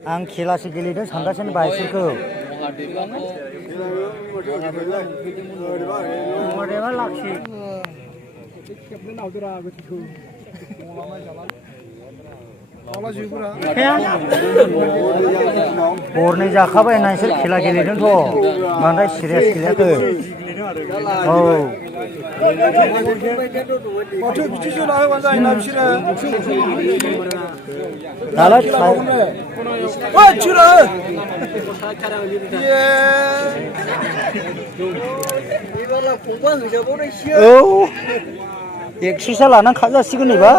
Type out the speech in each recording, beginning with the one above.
आं खेलासो गेलेदों सानगासिनो बाइसोरखौ लाखि हरनै जाखाबाय होनना नोंसोर खेला गेलेदोंथ' बांद्राय सिरियास गेलेयाखै औ माथो बिदि जोना होबानो जायोना बिसोरो दालाय औ एक्सट्रा लानानै खाजासिगोन एबा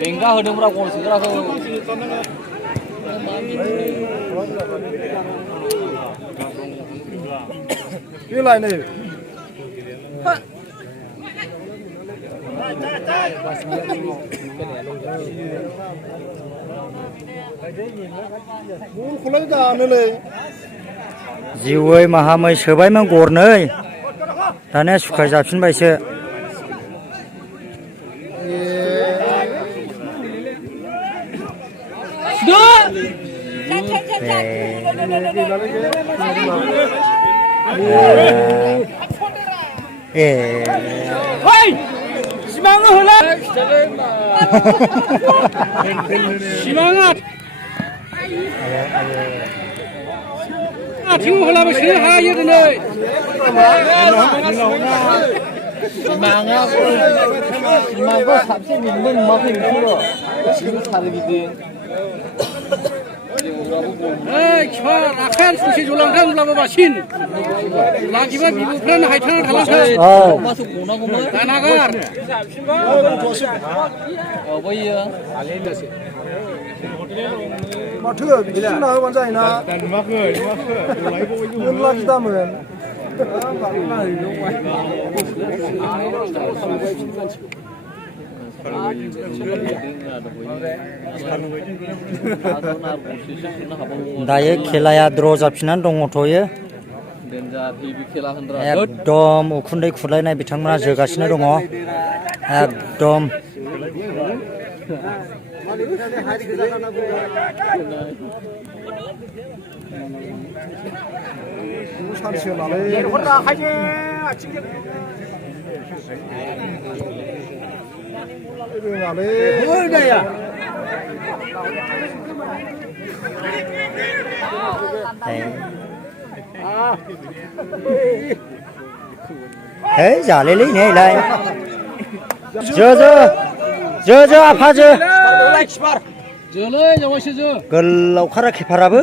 लेंगा होदोंब्रा गल सोग्राखौ बेलायनो जिउयै माहामै सोबायमोन गरनै दानिया सुखाय जाफिनबायसो सिमाङा होला सिमाङा आथिं होलाबो सोनो हायो दिनै सिमाङा साबसिन बिदिनो नुवाखै नोंसोरो बिदिनो सारो गिदिर खिफार आखाइ ससे जलांथां होनब्लाबो बासिन लाखिबा बिबुफ्रानो हायथाना थालांथों मासो गनांगौमोन दानागार बैयो माथो बिदि जोना होबानो जायोना मोनला गिदामोन दायो खेलाया द्र' जाफिननानै दङथ'यो एकदम उखुन्दै खुरलायनाय बिथांमोना जोगासिनो दङ एकदम Hey, जालेलै नैलाय जो आफाजो जोलै जवासो जो गोलाव खारा खेफाराबो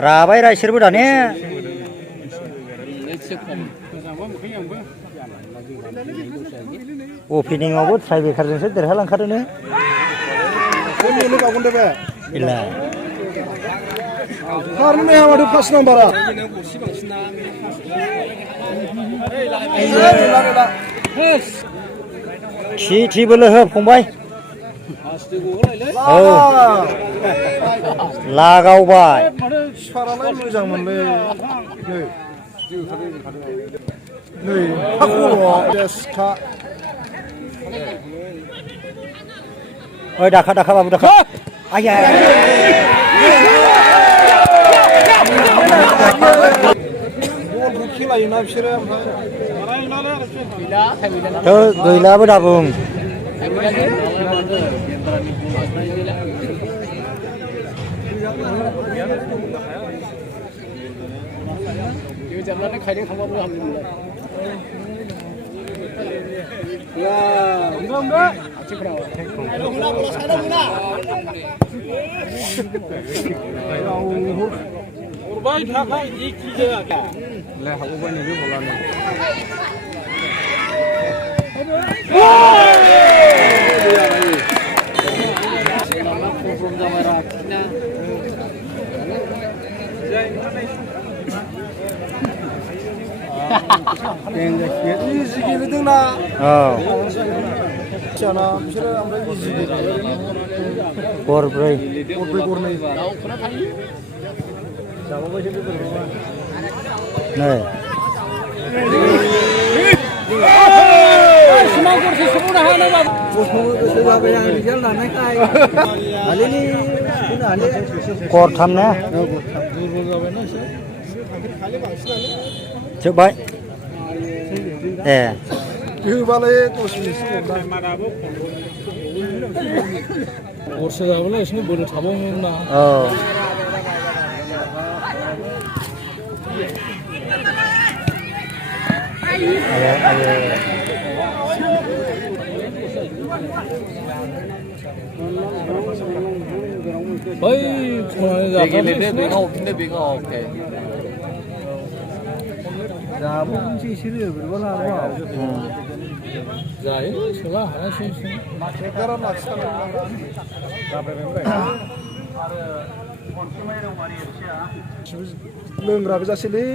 राबाय रा इसोरबो दाने अपेनिंआवबो ट्राइ बेकारजोंसो देरहालांखादोंनो फार्स्ट नाम्बारा थि बोलो हो फंबाय औ लागावबाय सिफारालाय मोजां मोनलै ओइ दाखा बाबु दाखा आया बलखौ खेलायोना बिसोरो गैलाबो दा बुं खायदों थांबाबो हामदोंमोन हरबाय थाखा एखि जायाखै हागौबाय नैबे बलानो इजि गेलेदोंना औ जाना बिसोरो ओमफ्राय इजि गेलेदों गरब्रै गरब्रै गरनै नै गरथाम ने जोब्बाय ए होबालाय 10 मिनिटसो गरसे जाब्ला एसे बोलो थाबावोमोन ना औ बै खनानै जाब्ला बेखौ हरफिनदो बेखौ अके जाबोनोसै इसोरो बोरैबा लाबा जायो सोला हायासै एगारा लाखिथारनांगौ लोंग्राबो जासैलै